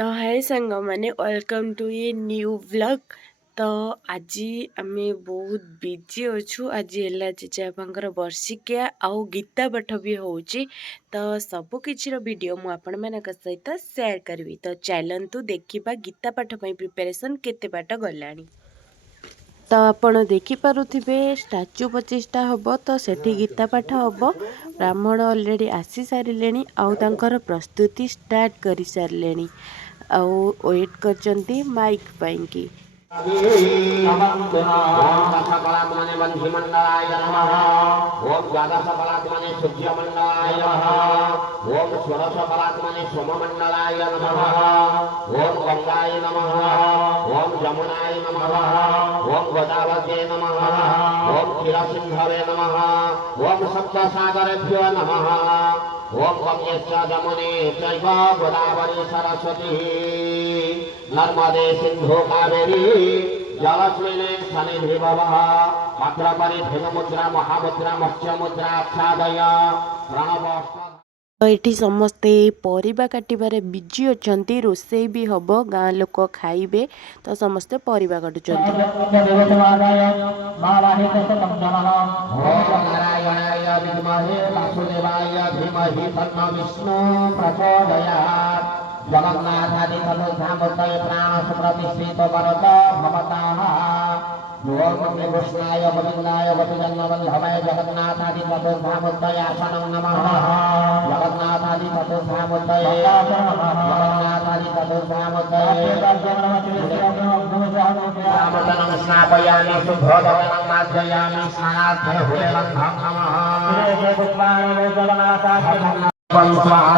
तो हाय सांग मैंने welcome to a new vlog. तो आज आम बहुत बिजी अच्छू। आज है जेजेबापर वर्षिकिया आउ गीता पाठ भी होची। तो सबकि वीडियो मुझे सहित सेयार करी। तो चलतु देखा गीता पाठ प्रिपरेशन केते बाट गलानी। तो आपण देखिपे स्टाच्यू 25टा हम तो सेठी गीता पाठ हम। ब्राह्मण अलरेडी आसी सारे आउर प्रस्तुति स्टार्ट कर सारे आउ वेट कर माइक पाई। ओम गंगाय नमः ओम यमुनाय नमः ओम गोदावरी नमः ओम क्षीरसिंधवे नमः ओम सप्तसागरेभ्यो नमः ओम गंगेश यमुने चैव गोदावरी सरस्वती नर्मदे सिंधु कावेरी जलस्मिने सन्निधि भवः भद्रपरि धेनुमुद्रा महामुद्रा मत्स्य मुद्रा आच्छादय प्रणव। तो ये समस्ते परिबा काटिबारे बिजी अछंती। रोसई भी हम गाँ लोक खाइबे तो समस्ते परिबा काटुचंती। जगन्नाथादि चतुर्धामूर्तये प्राण सुप्रतिष्ठितो वरदो भवताः ओम कृष्णाय गोविंदाय गोपीजन्मवल्लभाय जगन्नाथादि चतुर्धामूर्तये आसनं नमः जगन्नाथादि चतुर्धामूर्तये जगन्नाथादि चतुर्धामूर्तये रामचरणं स्नापयामि शुद्धोदकं मार्जयामि स्नानार्थे हुलेलङ्घं नमः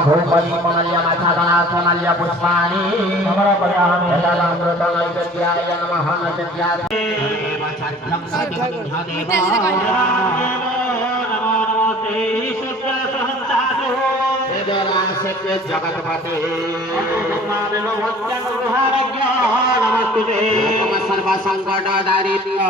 धूपदी मलयमाच्छादनार्थमल्य पुष्पाणि नैवेद्याय नमः जगतपते सर्वसंकट दारिद्र्य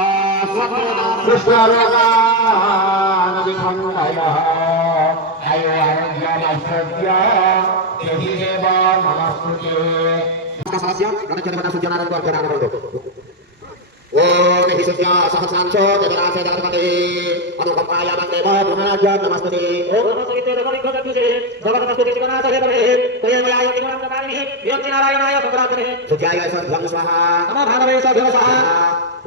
ओम हिसुद्या सहस्रांशो ददरासे दलपते अनुकंपाय मंदेव पुनराज नमस्ते ओम नमस्ते दगनिखदुजे भगवतस्तुति गणासे बरे तयमयाय निगमनकारिणे योगि नारायणाय भगवते सुजाय सद्भं स्वाहा नमः भागवे सद्भं स्वाहा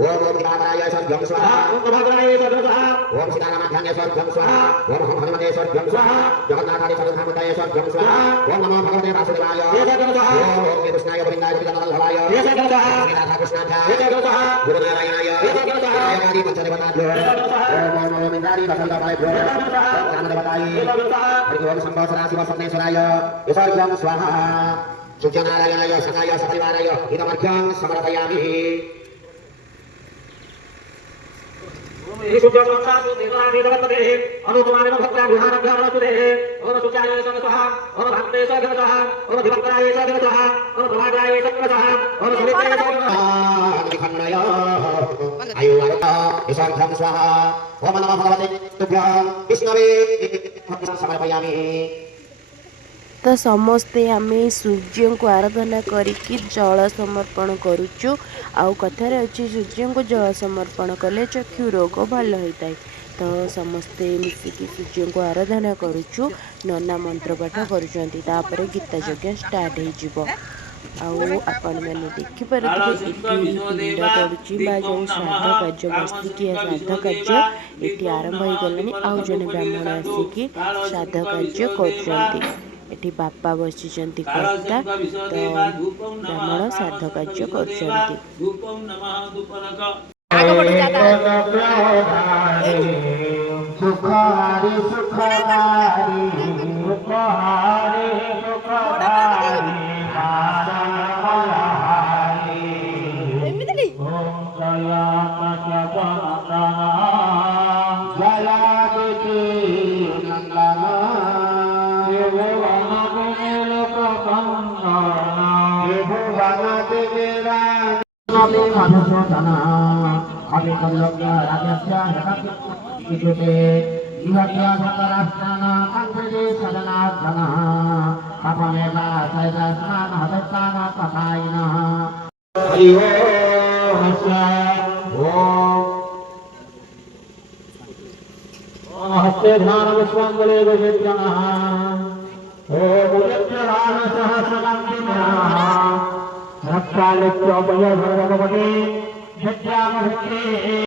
ओम विरामराय सद्भं स्वाहा ओम भगवाय सद्भं स्वाहा ओम सीतारामाध्याय सद्भं स्वाहा ओम हनुमते सद्भं स्वाहा जगन्नाथादि चतुर्धामूर्तये सद्भं स्वाहा ओम नमो भगवते वासुदेवाय सद्भं स्वाहा ओम कृष्णाय गोविंदाय गोपीजनवल्लभाय सद्भं स्वाहा राधा कृष्णाध्याय सद्भं स्वाहा गुरुनारायणाय सद्भं स्वाहा आदि पंचदेवताभ्यो ओम नमो इंद्रादि वसंतपायभ्यो ओम रामदेवताय सद्भं स्वाहा हरि ओम शंभो सदाशिव सप्तनेश्वराय सद्भं स्वाहा सूर्यनारायणाय सखाय सपरिवाराय इदमर्घ्यं समर्पयामि। ओम नमः भगवते तुभ्यं विष्णवे समर्पयामि। तो समस्ते आम सूर्य को आराधना करिकी जल समर्पण करुचु। आउ कथार अच्छी सूर्य को जल समर्पण कले चक्षु रोग भल होता है। तो समस्ते मिसिकी सूर्य को आराधना करुचु। नना मंत्र पाठ करुचंती तापर गीता यज्ञ स्टार्ट हो। आपण मैंने देखिपारे पिंड पड़ुची जो श्राद्ध कार्य मस्तिकिया श्राद्ध कार्य ये आरंभ हो गलानी। आउ जने ब्राह्मण आसिकी श्राद्ध कार्य कर एठी बापा बसी कर्ता तो ब्राह्मण श्राद्ध कार्य कर। अपमेवा सैदस्नान हतस्नान पकायिनः हरि ओम हस्य ओम हस्ते ध्यान विश्वांगले गोविंदनः ओम उदय्यवान सहस्रकांतिनः रक्षालित्योपय भगवते विद्यामहते